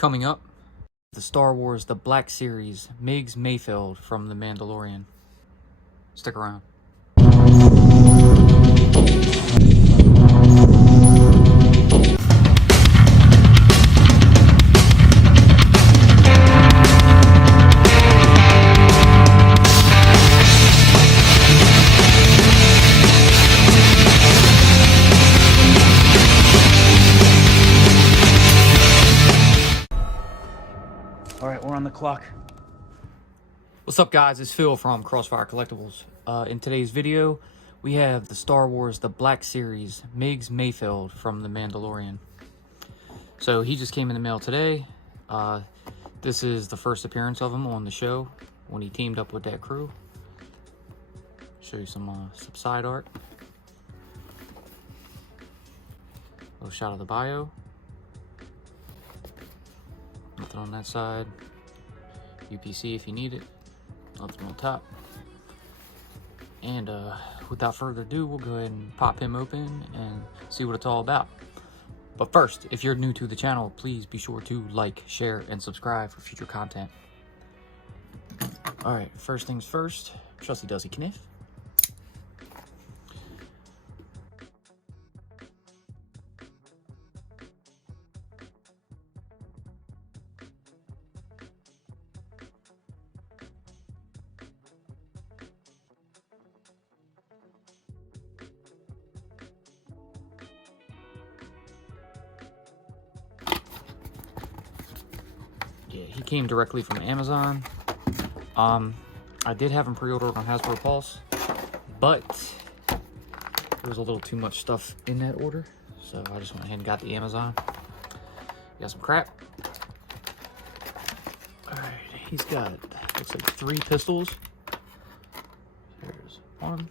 Coming up, the Star Wars The Black Series, MIGS Mayfeld from The Mandalorian. Stick around. All right, we're on the clock. What's up, guys? It's Phil from Crossfire Collectibles. In today's video, we have the Star Wars The Black Series, MIGS Mayfeld from The Mandalorian. So he just came in the mail today. This is the first appearance of him on the show when he teamed up with that crew. Show you some side art. A little shot of the bio. Nothing on that side. UPC if you need it. Nothing on top. And without further ado, we'll go ahead and pop him open and see what it's all about. But first, if you're new to the channel, please be sure to like, share, and subscribe for future content. Alright, first things first, trusty dozy kniff. Yeah, he came directly from Amazon. I did have him pre-ordered on Hasbro Pulse, but there was a little too much stuff in that order, so I just went ahead and got the Amazon. Got some crap. Alright, he's got, looks like 3 pistols. There's 1.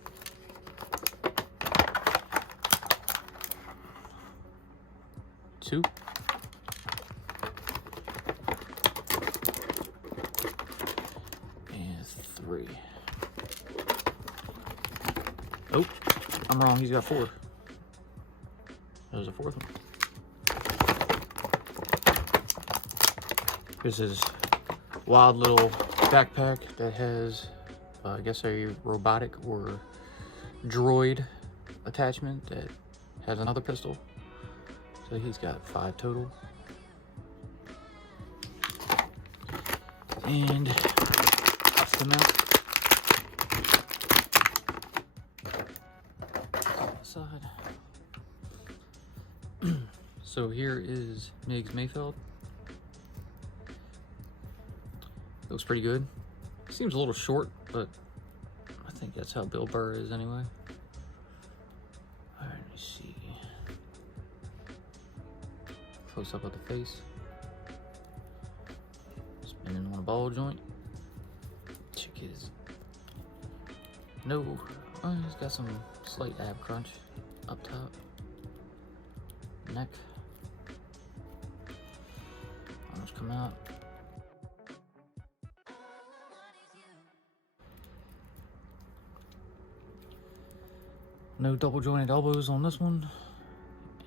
2. And 3. Oh, I'm wrong. He's got 4. There's a 4th one. Here's his wild little backpack that has, I guess, a robotic or droid attachment that has another pistol. So he's got 5 total. And bust them out. Side. So here is MIGS Mayfeld. Looks pretty good. Seems a little short, but I think that's how Bill Burr is anyway. Alright, let's see. Close up of the face. Spinning on a ball joint. Check his. No. Oh, he's got some slight ab crunch up top. Neck. Arms come out. No double jointed elbows on this one.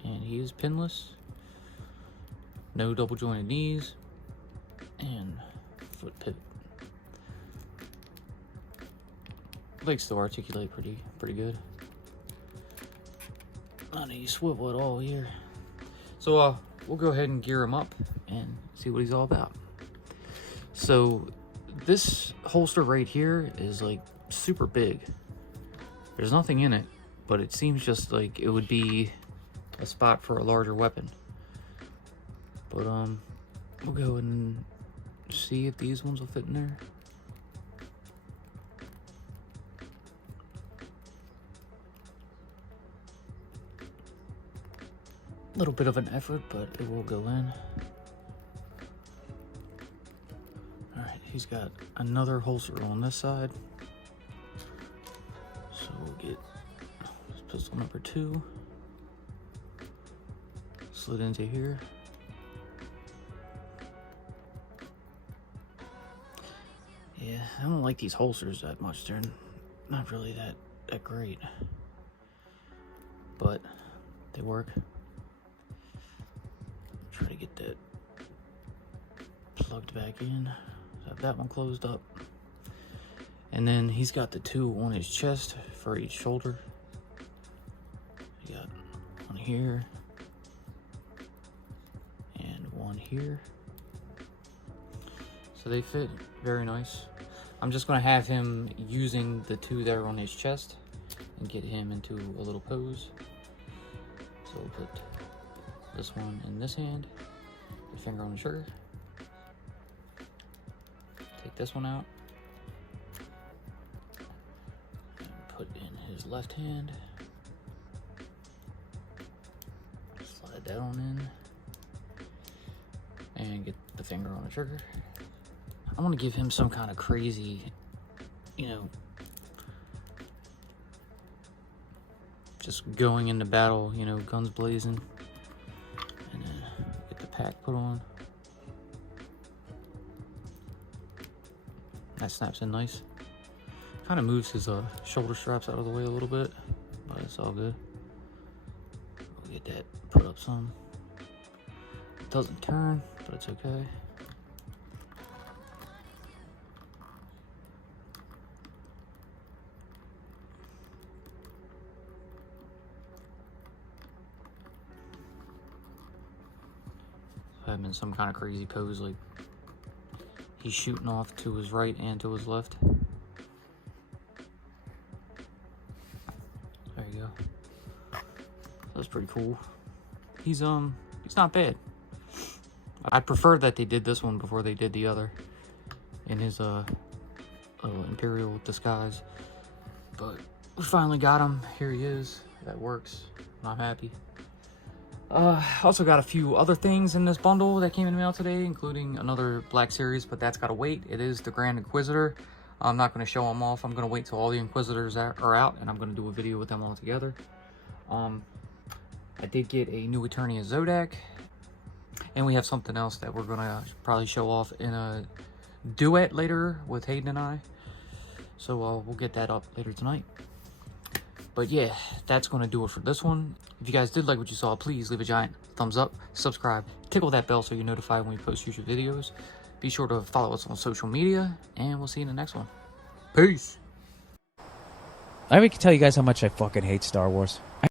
And he is pinless. No double jointed knees. And foot pivot. Legs still articulate pretty good. Not any swivel at all here. So we'll go ahead and gear him up and see what he's all about. So this holster right here is like super big. There's nothing in it, but it seems just like it would be a spot for a larger weapon. But we'll go and see if these ones will fit in there. A little bit of an effort, but it will go in. Alright, he's got another holster on this side. So we'll get pistol number 2. Slid into here. Yeah, I don't like these holsters that much. They're not really that great. But they work. Try to get that plugged back in. Have that one closed up. And then he's got the two on his chest for each shoulder. You got one here and one here. So they fit very nice. I'm just gonna have him using the two that are on his chest and get him into a little pose. So we'll put this one in this hand, the finger on the trigger. Take this one out and put in his left hand. Slide that on in and get the finger on the trigger. I want to give him some kind of crazy, you know, just going into battle, you know, guns blazing, and then get the pack put on. That snaps in nice. Kind of moves his shoulder straps out of the way a little bit, but it's all good. We'll get that put up some. It doesn't turn, but it's okay. I'm in some kind of crazy pose, like he's shooting off to his right and to his left. There you go. That's pretty cool. He's not bad. I prefer that they did this one before they did the other in his Imperial disguise. But we finally got him. Here he is. That works. I'm happy. Also got a few other things in this bundle that came in the mail today, including another Black Series, but that's got to wait. It is the Grand Inquisitor. I'm not going to show them off. I'm going to wait till all the Inquisitors are out, and I'm going to do a video with them all together. I did get a new Eternia Zodak, and we have something else that we're going to probably show off in a duet later with Hayden and I. So we'll get that up later tonight. But yeah, that's going to do it for this one. If you guys did like what you saw, please leave a giant thumbs up, subscribe, tickle that bell so you're notified when we post future videos. Be sure to follow us on social media, and we'll see you in the next one. Peace! I can tell you guys how much I fucking hate Star Wars.